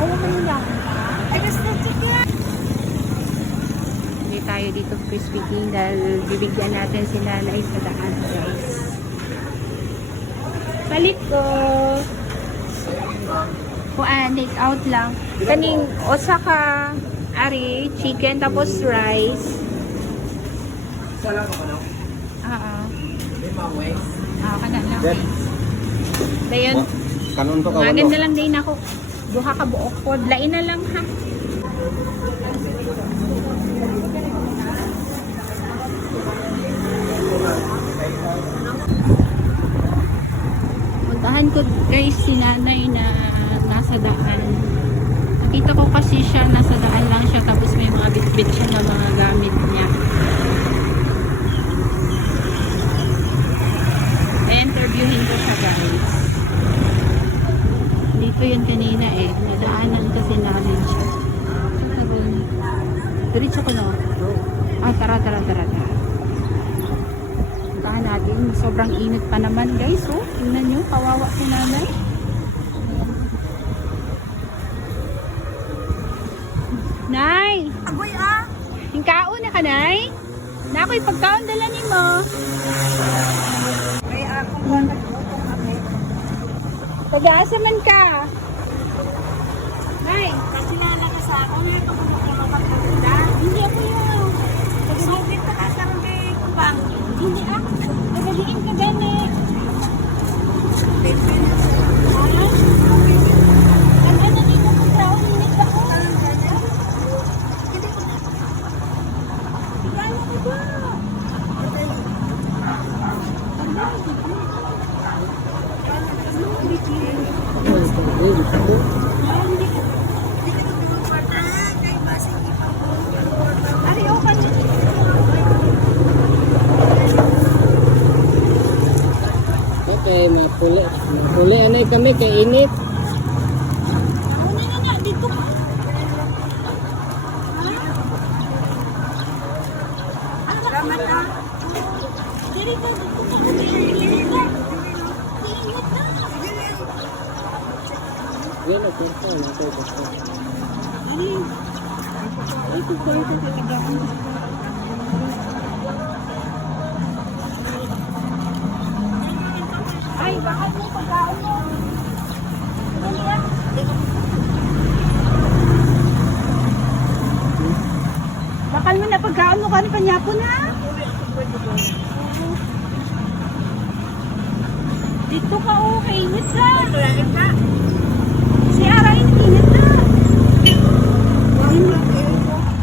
Oo, may lang. Ay, gusto chicken. Hindi tayo dito crispy king dahil bibigyan natin si nanay sa daan guys. Balik ko. Kuan, take out lang. Kaning Osaka, ari, chicken, tapos rice. Sala ka no? Oo. Lima ways. Oo, kana lang. Dayon, Kanon to ka maganda lang din ako. Duha ka buok pod. Lain na lang ha. Puntahan ko guys si nanay na nasa daan. Nakita ko kasi siya nasa daan lang siya tapos may mga bitbit siya na mga gamit niya. I-interviewin ko siya guys. Dito yun kanina diretso ko na. Ah, tara, tara, tara, tara. Puntahan natin. Sobrang init pa naman guys. Oh, tingnan nyo. Kawawa si nanay. Nay! Agoy ah. Hingkaon na ka, Nay? Na ako'y pagkaon dala ni mo. May akong ba nagluto kami. Pag-aasa man ka. Nay! Kasi nalaga sa ako, yung ito kumukulo ka na. Hindi ako yun. Sumit ka sa mga kubang. Hindi ah. Nagaliin ka gani. Ang ano ni mo kung tao, hinit ako. Gano'n ka ba? Ari, oh, kanina. Okay, mapuli. Mapuli anay kami kay init. Kunin na nga, dito ka. Salamat ah. Yan. Ay, bakal mo pagkaon mo. Dali ah. Bakal mo na pagkaon mo kan panyapo na. Dito ka ka. Kaya ka.